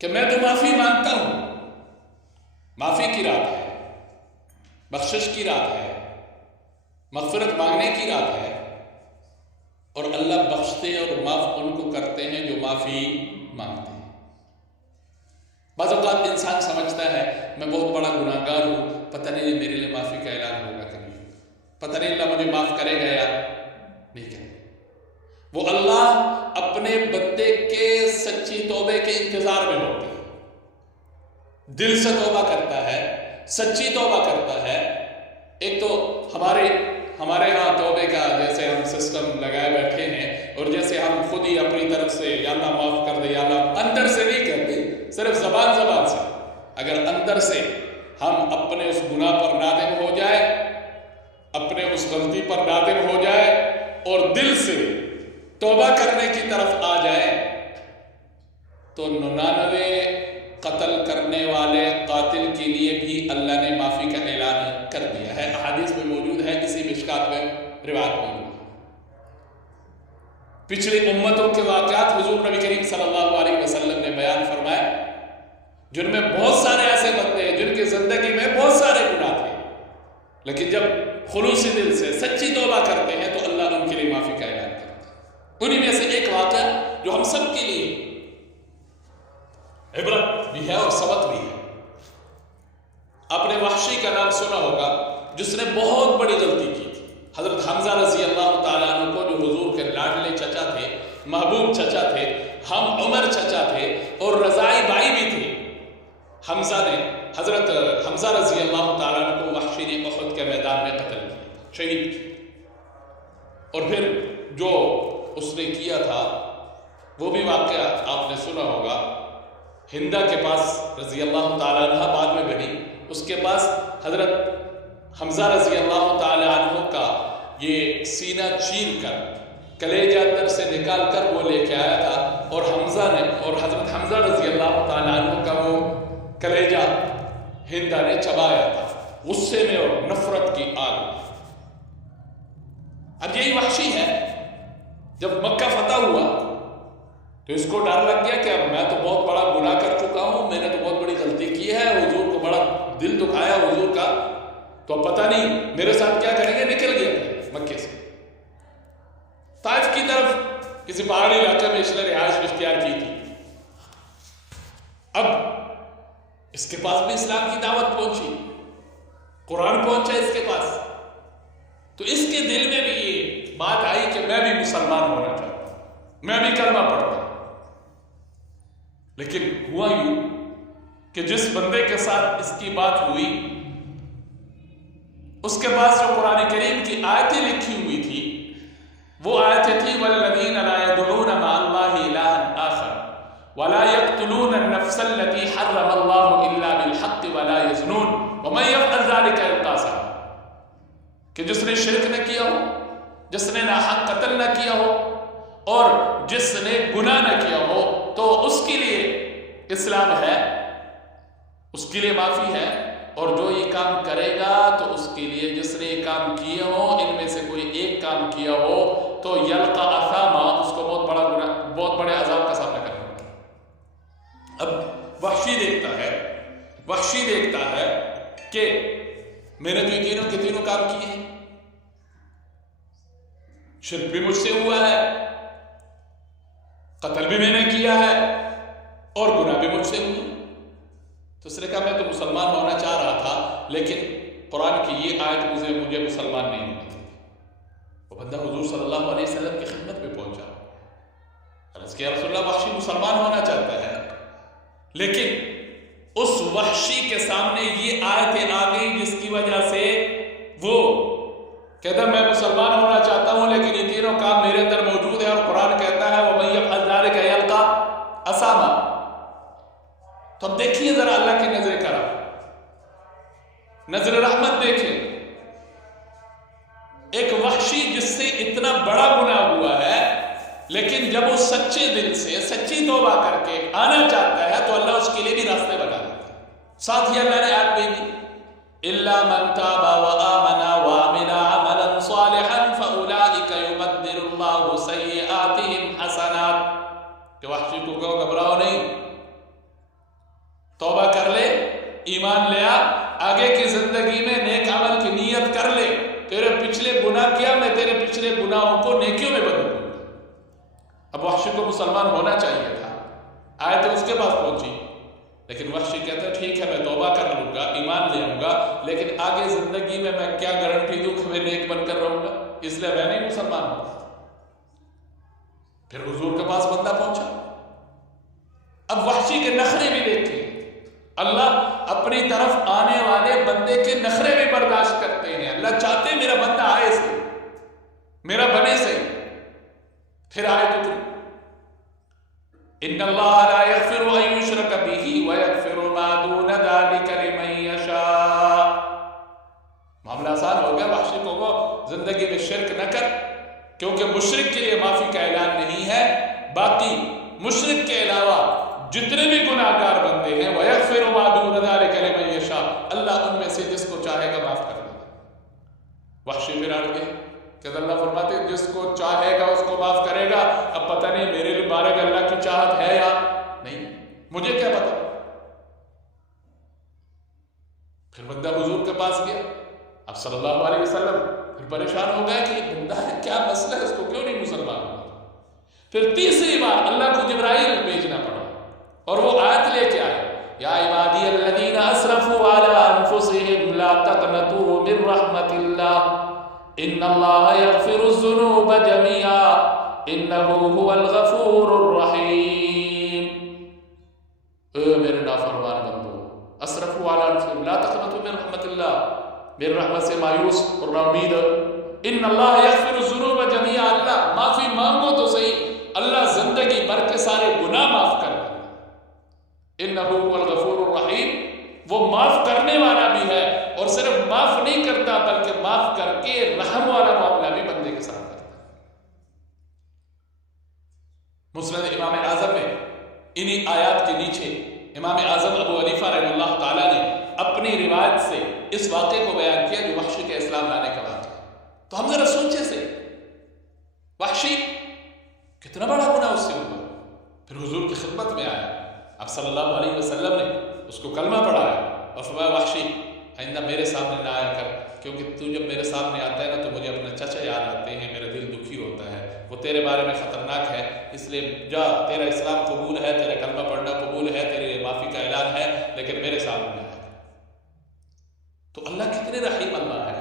کہ میں تو معافی مانگتا ہوں، معافی کی رات ہے، بخشش کی رات ہے، مغفرت مانگنے کی رات ہے، اور اللہ بخشتے اور معاف ان کو کرتے ہیں جو معافی مانگتے ہیں۔ بعض اوقات انسان سمجھتا ہے میں بہت بڑا گناہ گار ہوں، پتہ نہیں میرے لیے معافی کا اعلان ہوگا کبھی، پتہ نہیں اللہ مجھے معاف کرے گا یا نہیں کرے گا۔ وہ اللہ اپنے بندے کے سچی توبے کے انتظار میں ہوتے ہیں، دل سے توبہ کرتا ہے، سچی توبہ کرتا ہے۔ ایک تو ہمارے ہاں توبے کا جیسے ہم سسٹم لگائے بیٹھے ہیں، اور جیسے ہم خود ہی اپنی طرف سے یا اللہ معاف کر دے یا اللہ، اندر سے نہیں کہتے، صرف زبان سے۔ اگر اندر سے ہم اپنے اس گناہ پر نادم ہو جائے، اپنے اس غلطی پر نادم ہو جائے اور دل سے توبہ کرنے کی طرف آ جائے، تو 99 قتل کرنے والے قاتل کے لیے بھی اللہ نے معافی کا اعلان کر دیا ہے۔ احادیث میں موجود ہے، اسی مشکات میں روایت موجود ہے۔ پچھلی امتوں کے واقعات حضور نبی کریم صلی اللہ علیہ وسلم نے بیان فرمائے، جن میں بہت سارے ایسے بندے ہیں جن کی زندگی میں بہت سارے گناہ تھے، لیکن جب خلوصی دل سے سچی توبہ کرتے ہیں تو اللہ ان کے لیے معافی کا اعلان کرتا ہے۔ انہی میں سے ایک واقعہ جو ہم سب کے لیے عبرت بھی ہے اور سبق بھی ہے۔ آپ نے وحشی کا نام سنا ہوگا، جس نے بہت بڑی غلطی کی تھی۔ حضرت حمزہ رضی اللہ تعالیٰ عنہ کو، جو حضور کے لاڈلے چچا تھے، محبوب چچا تھے، ہم عمر چچا تھے اور رضائی بائی بھی تھے، حضرت حمزہ رضی اللہ تعالیٰ عنہ کو وحشی نے احد کے میدان میں قتل کیا، شہید کیا۔ اور پھر جو اس نے کیا تھا وہ بھی واقعہ آپ نے سنا ہوگا۔ ہندا کے پاس رضی اللہ تعالیٰ عنہ بعد میں بنی، اس کے پاس حضرت حمزہ رضی اللہ تعالیٰ عنہ کا یہ سینہ چیر کر، کلیجہ اندر سے نکال کر وہ لے کے آیا تھا، اور حضرت حمزہ رضی اللہ تعالیٰ عنہ کا وہ کلیجہ ہندا نے چبایا تھا، غصے میں اور نفرت کی آگ میں۔ اب یہی وحشی ہے، جب مکہ فتح ہوا تو اس کو ڈر لگ گیا کہ اب میں تو بہت بڑا گناہ کر چکا ہوں، میں نے تو بہت بڑی غلطی کی ہے، حضور کو بڑا دل دکھایا حضور کا، تو اب پتہ نہیں میرے ساتھ کیا کریں گے۔ نکل گیا مکے سے، طائف کی طرف کسی پہاڑی علاقے میں اس نے رہائش اختیار کی تھی۔ اب اس کے پاس بھی اسلام کی دعوت پہنچی، قرآن پہنچا اس کے پاس، تو اس کے دل میں بھی یہ بات آئی کہ میں بھی مسلمان ہونا چاہتا ہوں، میں بھی کلمہ پڑھتا ہوں۔ لیکن ہوا یوں کہ جس بندے کے ساتھ اس کی بات ہوئی، اس کے پاس جو قرآن کریم کی آیتیں لکھی ہوئی تھی، وہ آیتیں تھی وَالَّذِينَ لَا يَدْعُونَ مَعَ اللَّهِ إِلَٰهًا آخَرَ وَلَا يَقْتُلُونَ النَّفْسَ الَّتِي حَرَّمَ اللَّهُ إِلَّا بِالْحَقِّ وَلَا يَزْنُونَ وَمَن يَفْعَلْ ذَلِكَ يَلْقَىٰ أَثَامًا، کہ جس نے شرک نہ کیا ہو، جس نے ناحق قتل نہ کیا ہو، اور جس نے گناہ نہ کیا ہو، تو اس کے لیے اسلام ہے، اس کے لیے معافی ہے، اور جو یہ کام کرے گا تو اس کے لیے، جس نے یہ کام کیے ہوں ان میں سے کوئی ایک کام کیا ہو تو یلقا اثاما، اس کو بہت بڑے عذاب کا سامنا کرنا پڑے۔ اب وحشی دیکھتا ہے کہ میں نے تو یہ تینوں کے تینوں کام کیے ہیں، شرک بھی مجھ سے ہوا ہے، قتل بھی میں نے کیا ہے، اور گناہ بھی مجھ سے ہوا۔ تو اس نے کہا میں تو مسلمان ہونا چاہ رہا تھا، لیکن قرآن کی یہ آیت مجھے مسلمان نہیں ہونا تھی۔ وہ بندہ حضور صلی اللہ علیہ وسلم کی خدمت میں پہنچا، عرض کیا رسول اللہ وحشی مسلمان ہونا چاہتا ہے، لیکن اس وحشی کے سامنے یہ آیتیں آ گئی جس کی وجہ سے وہ کہتا میں مسلمان ہونا چاہتا ہوں، لیکن یہ تینوں کام میرے اندر موجود ہے، اور قرآن کہتا ہے وَمَن يَفْعَلْ ذَلِكَ يَلْقَىٰ أَثَامًا۔ تو اب دیکھیے ذرا اللہ کی نظر کرم، نظر رحمت دیکھیں، ایک وحشی جس سے اتنا بڑا گناہ ہوا ہے، لیکن جب وہ سچے دل سے سچی توبہ کر کے آنا چاہتا ہے تو اللہ اس کے لیے بھی راستے بتا دیتا ہے۔ ساتھ ہی اللہ نے آیت بھیجی إِلَّا مَن تَابَ وَآمَنَ وَعَمِلَ عَمَلًا صَالِحًا فَأُولَٰئِكَ يُبَدِّلُ اللَّهُ سَيِّئَاتِهِمْ حَسَنَاتٍ، کہ وحشی کو کہو گھبراؤ نہیں، ایمان لے آ، آگے کی زندگی میں نیک عمل کی نیت کر لے، تیرے پچھلے گناہ کیا، میں تیرے پچھلے گناہوں کو نیکیوں میں بدل دوں گا۔ اب وحشی کو مسلمان ہونا چاہیے تھا، آئے تو اس کے پاس پہنچی، لیکن وحشی کہتا ہے ٹھیک ہے میں توبہ کر لوں گا، ایمان لے آؤں گا، لیکن آگے زندگی میں کیا گارنٹی دوں کہ میں نیک بن کر رہوں گا، اس لیے میں نہیں مسلمان ہوں۔ پھر حضور کے پاس بندہ پہنچا۔ اب وحشی کے نخرے بھی دیکھیں، اللہ اپنی طرف آنے والے بندے کے نخرے بھی برداشت کرتے ہیں۔ اللہ چاہتے میرا بندہ آئے سے، میرا بنے سے، پھر آئے تو ان اللہ لا یغفر ان یشرک بہ ویغفر ما دون ذلک لمن یشاء۔ معاملہ آسان ہو گیا، وحشی کو وہ زندگی میں شرک نہ کر، کیونکہ مشرک کے لیے معافی کا اعلان نہیں ہے، باقی مشرک کے علاوہ جتنے بھی گناہ گار بندے ہیں وَيَغْفِرُ مَا دُونَ ذَلِكَ لِمَن يَشَاءُ، اللہ ان میں سے جس کو چاہے گا معاف کر دے گا۔ وحشی پھر اڑ گئے کہ اللہ فرماتے ہیں جس کو چاہے گا اس کو معاف کرے گا۔ اب پتہ نہیں میرے بارے میں اللہ کی چاہت ہے یا نہیں، مجھے کیا پتا۔ پھر بندہ حضور کے پاس گیا، اب صلی اللہ علیہ وسلم پھر پریشان ہو گئے کہ یہ بندہ ہے، کیا مسئلہ ہے، اس کو کیوں نہیں مسلمان ہوا۔ پھر تیسری بار اللہ کو جبرائیل بھیجنا پڑا اور وہ آیت لے کے آئے، یا عبادی الذین اسرفوا علی انفسہم لا تقنطوا من رحمت اللہ ان اللہ یغفر الذنوب جميعا انہ هو الغفور الرحیم۔ اے میرے نافرمان بندو، اسرفوا علی انفسہم لا تقنطوا من رحمت اللہ، میری رحمت سے مایوس اور نا امید، ان اللہ یغفر الذنوب جميعا، اللہ معافی مانگو تو صحیح، اللہ زندگی بھر کے سارے گناہ معاف کر دے، انہ هو الغفور الرحیم، وہ معاف کرنے والا بھی ہے، اور صرف معاف نہیں کرتا بلکہ معاف کر کے رحم والا معاملہ بھی بندے کے ساتھ کرتا ہے۔ مسند امام اعظم میں انہی آیات کے نیچے امام اعظم ابو حنیفہ رحمہ اللہ تعالیٰ نے اپنی روایت سے اس واقعے کو بیان کیا جو وحشی کے اسلام لانے کا واقعہ ہے۔ تو ہم ذرا سوچے سے، وحشی کتنا بڑا گناہ اس سے ہوا، پھر حضور کی خدمت میں آیا، اب صلی اللہ علیہ وسلم نے اس کو کلمہ پڑھایا اور فرمایا وحشی آئندہ میرے سامنے نہ آیا کر، کیونکہ تو جب میرے سامنے آتا ہے نا تو مجھے اپنا چچا یاد آتے ہیں، میرا دل دکھی ہوتا ہے، وہ تیرے بارے میں خطرناک ہے، اس لیے جا، تیرا اسلام قبول ہے، تیرا کلمہ پڑھنا قبول ہے، تیرے معافی کا اعلان ہے، لیکن میرے سامنے نہ آیا۔ تو اللہ کتنے رحیم اللہ ہے،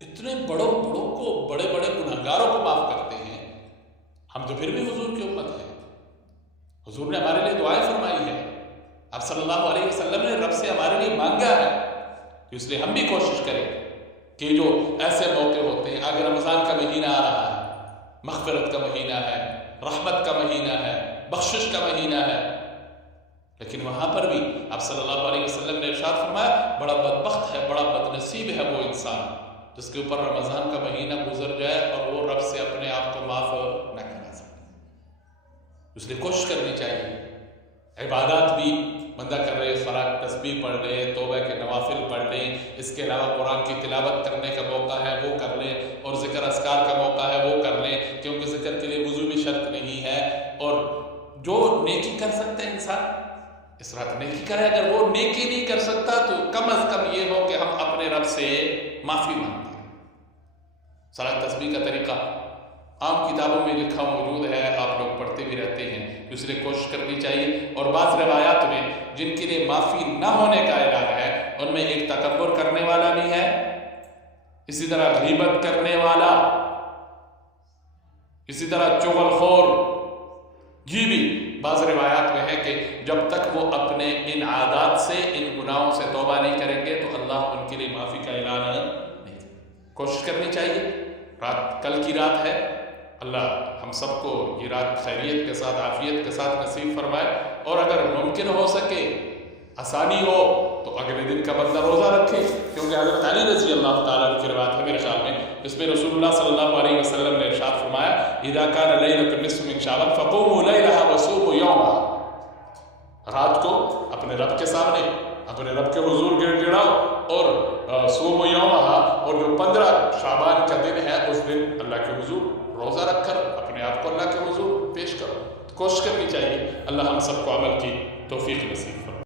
اتنے بڑوں کو، بڑے بڑے گناہگاروں کو معاف کرتے ہیں، ہم تو پھر بھی حضور کی امت ہیں۔ حضور نے ہمارے لیے دعائیں فرمائی ہے، اب صلی اللہ علیہ وسلم نے رب سے ہمارے لیے مانگا ہے، اس لیے ہم بھی کوشش کریں کہ جو ایسے موقع ہوتے ہیں، اگر رمضان کا مہینہ آ رہا ہے، مغفرت کا مہینہ ہے، رحمت کا مہینہ ہے، بخشش کا مہینہ ہے، لیکن وہاں پر بھی اب صلی اللہ علیہ وسلم نے ارشاد فرمایا بڑا بدبخت ہے، بڑا بدنصیب ہے وہ انسان جس کے اوپر رمضان کا مہینہ گزر جائے اور وہ رب سے اپنے آپ کو معاف نہ کرا سکے۔ اس لیے کوشش کرنی چاہیے، عبادات بھی بندہ کر رہے، صلاۃ تسبیح پڑھ لیں، توبہ کے نوافل پڑھ لیں، اس کے علاوہ قرآن کی تلاوت کرنے کا موقع ہے وہ کر لیں، اور ذکر اذکار کا موقع ہے وہ کر لیں، کیونکہ ذکر کے لیے وضو بھی شرط نہیں ہے، اور جو نیکی کر سکتے ہیں انسان اس رات نیکی کرے، اگر وہ نیکی نہیں کر سکتا تو کم از کم یہ ہو کہ ہم اپنے رب سے معافی مانگتے ہیں۔ صلاۃ تسبیح کا طریقہ عام کتابوں میں لکھا موجود ہے، آپ لوگ پڑھتے بھی رہتے ہیں، اس لیے کوشش کرنی چاہیے۔ اور بعض روایات میں جن کے لیے معافی نہ ہونے کا اعلان ہے ان میں ایک تکبر کرنے والا بھی ہے، اسی طرح غیبت کرنے والا، اسی طرح چغل خور، یہ بھی بعض روایات میں ہے کہ جب تک وہ اپنے ان عادات سے، ان گناہوں سے توبہ نہیں کریں گے تو اللہ ان کے لیے معافی کا اعلان نہیں۔ کوشش کرنی چاہیے، رات کل کی رات ہے، اللہ ہم سب کو یہ رات خیریت کے ساتھ، عافیت کے ساتھ نصیب فرمائے، اور اگر ممکن ہو سکے، آسانی ہو تو اگلے دن کا بندہ روزہ رکھے، کیونکہ حضرت علی رضی اللہ تعالیٰ عنہ کی روایت ہے میرے خیال میں، اس میں رسول اللہ صلی اللہ علیہ وسلم نے ارشاد فرمایا اذا كان ليلة النصف من شعبان فقوموا ليلها وصوموا يومها، رات کو اپنے رب کے سامنے، اپنے رب کے حضور گڑ گڑاؤ اور صوموا يومها، اور جو 15 شعبان کا دن ہے اس دن اللہ کے حضور روزہ رکھ کر اپنے آپ کو اللہ کے حضور پیش کرو۔ کوشش کرنی چاہیے، اللہ ہم سب کو عمل کی توفیق نصیب فرمائے۔